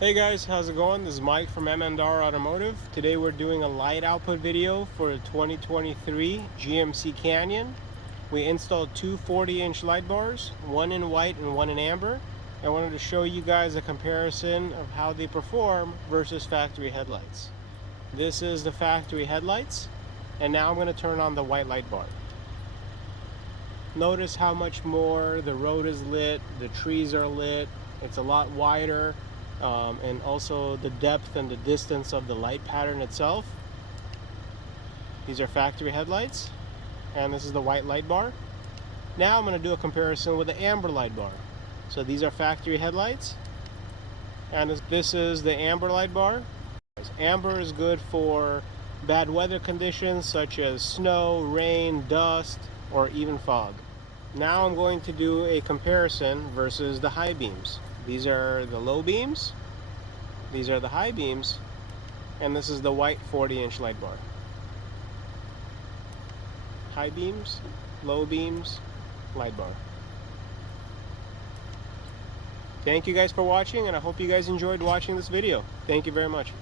Hey guys, how's it going? This is Mike from M&R Automotive. Today we're doing a light output video for a 2023 GMC Canyon. We installed two 40-inch light bars, one in white and one in amber. I wanted to show you guys a comparison of how they perform versus factory headlights. This is the factory headlights, and now I'm going to turn on the white light bar. Notice how much more the road is lit, the trees are lit, it's a lot wider. And also the depth and the distance of the light pattern itself. These are factory headlights, and this is the white light bar. Now I'm going to do a comparison with the amber light bar. So these are factory headlights, and this is the amber light bar. Amber is good for bad weather conditions such as snow, rain, dust, or even fog. Now I'm going to do a comparison versus the high beams. These are the low beams, these are the high beams, and this is the white 40-inch light bar. High beams, low beams, light bar. Thank you guys for watching, and I hope you guys enjoyed watching this video. Thank you very much.